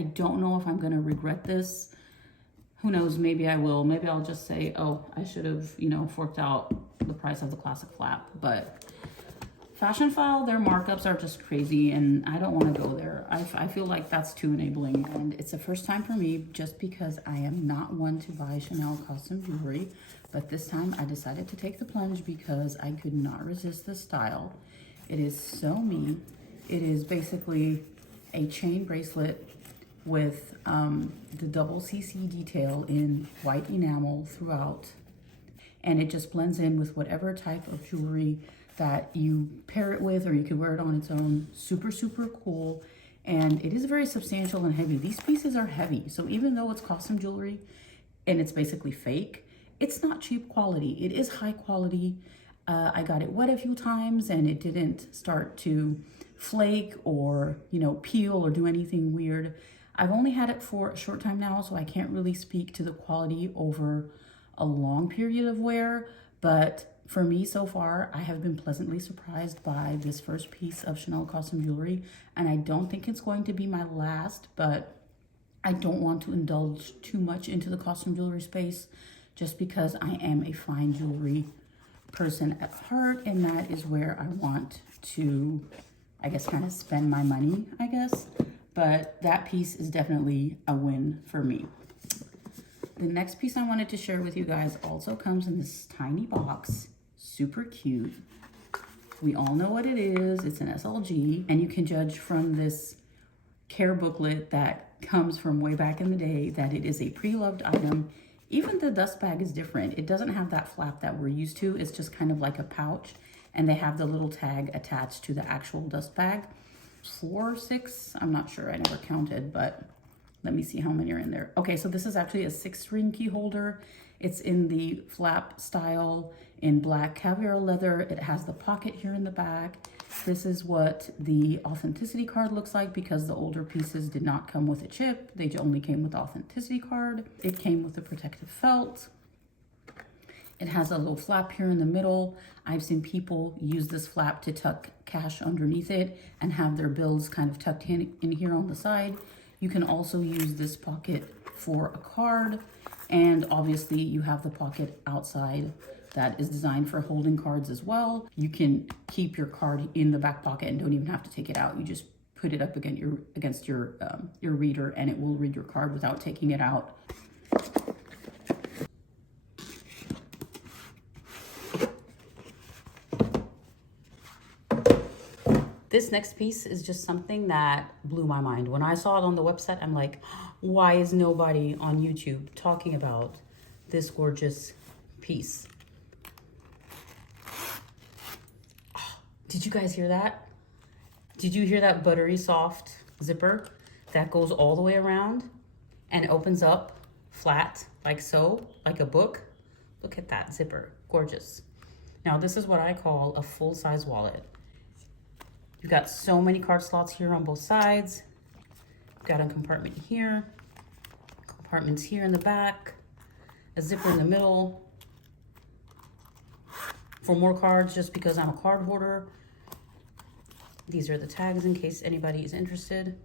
I don't know if I'm gonna regret this. Who knows, maybe I will. Maybe I'll just say, oh, I should have, you know, forked out the price of the classic flap. But Fashionphile, their markups are just crazy, and I don't want to go there. I feel like that's too enabling, and it's the first time for me just because I am not one to buy Chanel custom jewelry. But this time I decided to take the plunge because I could not resist the style. It is so me. It is basically a chain bracelet with the double CC detail in white enamel throughout. And it just blends in with whatever type of jewelry that you pair it with, or you could wear it on its own. Super, super cool. And it is very substantial and heavy. These pieces are heavy. So even though it's custom jewelry and it's basically fake, it's not cheap quality. It is high quality. I got it wet a few times and it didn't start to flake or, you know, peel or do anything weird. I've only had it for a short time now, so I can't really speak to the quality over a long period of wear, but for me so far, I have been pleasantly surprised by this first piece of Chanel custom jewelry, and I don't think it's going to be my last, but I don't want to indulge too much into the custom jewelry space just because I am a fine jewelry person at heart, and that is where I want to, I guess, kind of spend my money, I guess. But that piece is definitely a win for me. The next piece I wanted to share with you guys also comes in this tiny box, super cute. We all know what it is. It's an SLG, and you can judge from this care booklet that comes from way back in the day that it is a pre-loved item. Even the dust bag is different. It doesn't have that flap that we're used to. It's just kind of like a pouch, and they have the little tag attached to the actual dust bag. 4 or 6, I'm not sure, I never counted, but let me see how many are in there. Okay, so this is actually a 6-ring key holder. It's in the flap style in black caviar leather. It has the pocket here in the back. This is what the authenticity card looks like because the older pieces did not come with a chip. They only came with the authenticity card. It came with the protective felt. It has a little flap here in the middle. I've seen people use this flap to tuck cash underneath it and have their bills kind of tucked in here on the side. You can also use this pocket for a card. And obviously you have the pocket outside that is designed for holding cards as well. You can keep your card in the back pocket and don't even have to take it out. You just put it up against your reader and it will read your card without taking it out. This next piece is just something that blew my mind. When I saw it on the website, I'm like, why is nobody on YouTube talking about this gorgeous piece? Oh, did you guys hear that? Did you hear that buttery soft zipper that goes all the way around and opens up flat like so, like a book? Look at that zipper, gorgeous. Now this is what I call a full-size wallet. You've got so many card slots here on both sides. You've got a compartment here, compartments here in the back, a zipper in the middle for more cards just because I'm a card hoarder. These are the tags in case anybody is interested.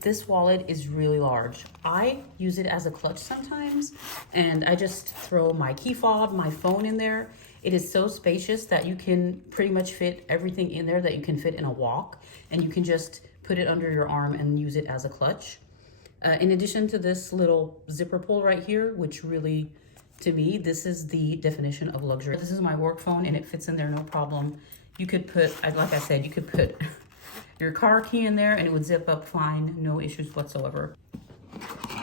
This wallet is really large. I use it as a clutch sometimes, and I just throw my key fob, my phone in there. It is so spacious that you can pretty much fit everything in there that you can fit in a walk, and you can just put it under your arm and use it as a clutch. In addition to this little zipper pull right here, which really, to me, this is the definition of luxury. This is my work phone and it fits in there no problem. You could put, like I said, you could put your car key in there and it would zip up fine, no issues whatsoever.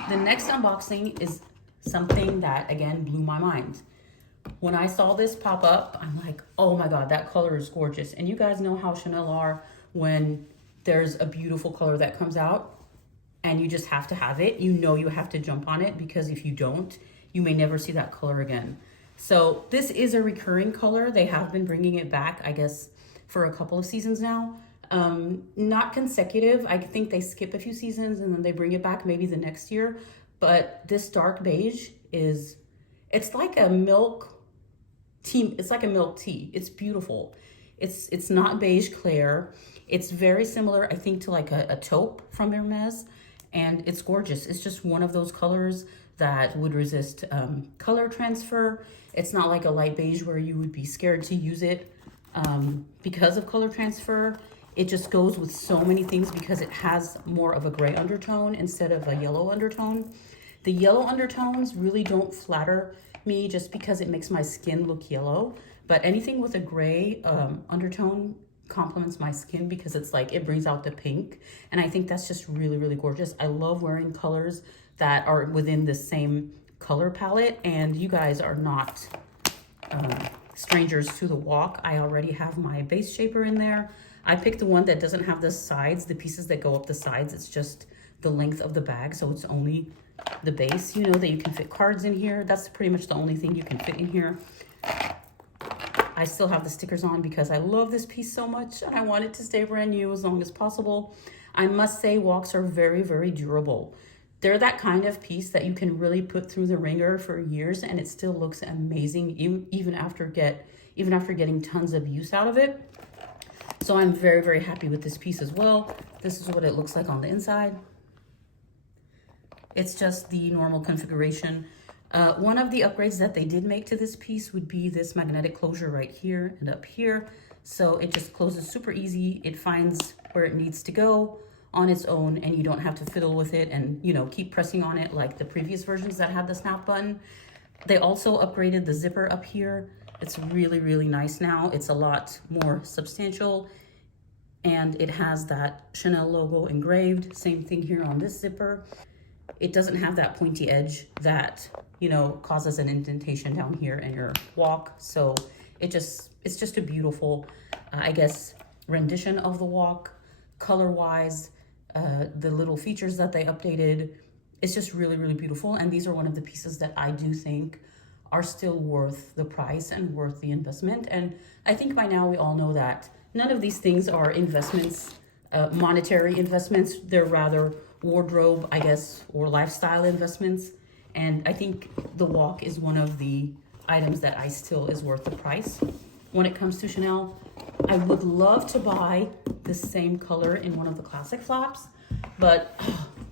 The next unboxing is something that, again, blew my mind. When I saw this pop up, I'm like, oh my God, that color is gorgeous. And you guys know how Chanel are when there's a beautiful color that comes out and you just have to have it. You know you have to jump on it because if you don't, you may never see that color again. So this is a recurring color. They have been bringing it back, I guess, for a couple of seasons now. Not consecutive. I think they skip a few seasons and then they bring it back maybe the next year. But this dark beige it's like a milk tea. It's like a milk tea. It's beautiful. It's not beige clear. It's very similar, I think, to like a taupe from Hermes, and it's gorgeous. It's just one of those colors that would resist color transfer. It's not like a light beige where you would be scared to use it because of color transfer. It just goes with so many things because it has more of a gray undertone instead of a yellow undertone. The yellow undertones really don't flatter me just because it makes my skin look yellow. But anything with a gray undertone complements my skin because it's like, it brings out the pink. And I think that's just really, really gorgeous. I love wearing colors that are within the same color palette. And you guys are not strangers to the walk. I already have my base shaper in there. I picked the one that doesn't have the sides, the pieces that go up the sides. It's just the length of the bag, so it's only the base. You know that you can fit cards in here. That's pretty much the only thing you can fit in here. I still have the stickers on because I love this piece so much and I want it to stay brand new as long as possible. I must say walks are very, very durable. They're that kind of piece that you can really put through the ringer for years and it still looks amazing even after getting tons of use out of it. So I'm very, very happy with this piece as well. This is what it looks like on the inside. It's just the normal configuration. One of the upgrades that they did make to this piece would be this magnetic closure right here and up here. So it just closes super easy. It finds where it needs to go on its own and you don't have to fiddle with it and, you know, keep pressing on it like the previous versions that had the snap button. They also upgraded the zipper up here. It's really, really nice now. It's a lot more substantial and it has that Chanel logo engraved. Same thing here on this zipper. It doesn't have that pointy edge that, you know, causes an indentation down here in your walk. So it's just a beautiful, I guess, rendition of the walk. Color-wise, the little features that they updated, it's just really, really beautiful. And these are one of the pieces that I do think are still worth the price and worth the investment. And I think by now we all know that none of these things are investments, monetary investments. They're rather wardrobe, I guess, or lifestyle investments. And I think the walk is one of the items that I still is worth the price. When it comes to Chanel, I would love to buy the same color in one of the classic flaps, but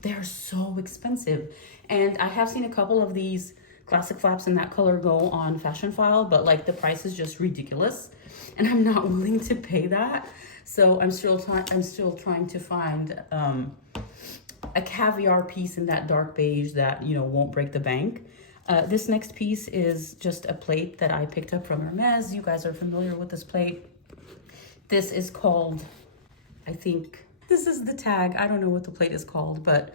they're so expensive. And I have seen a couple of these classic flaps in that color go on Fashion File, but like the price is just ridiculous and I'm not willing to pay that. So I'm still trying to find a caviar piece in that dark beige that, you know, won't break the bank. This next piece is just a plate that I picked up from Hermes. You guys are familiar with this plate. This is called, I think, this is the tag. I don't know what the plate is called, but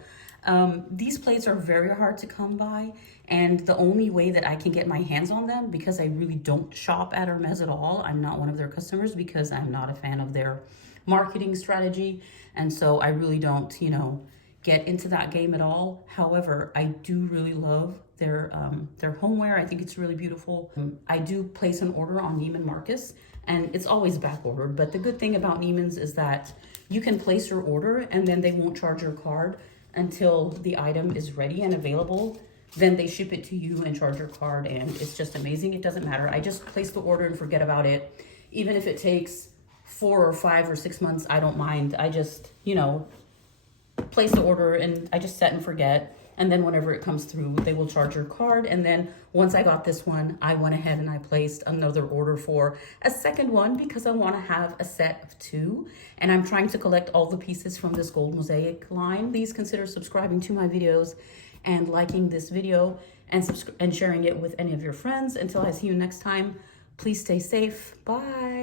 these plates are very hard to come by. And the only way that I can get my hands on them, because I really don't shop at Hermes at all, I'm not one of their customers because I'm not a fan of their marketing strategy. And so I really don't, you know, get into that game at all. However, I do really love their homeware. I think it's really beautiful. I do place an order on Neiman Marcus and it's always back ordered. But the good thing about Neiman's is that you can place your order and then they won't charge your card until the item is ready and available. Then they ship it to you and charge your card and it's just amazing. It doesn't matter. I just place the order and forget about it. Even if it takes 4 or 5 or 6 months, I don't mind. I just, you know, place the order and I just set and forget. And then whenever it comes through, they will charge your card. And then once I got this one, I went ahead and I placed another order for a second one because I want to have a set of 2. And I'm trying to collect all the pieces from this gold mosaic line. Please consider subscribing to my videos and liking this video and sharing it with any of your friends. Until I see you next time, please stay safe. Bye.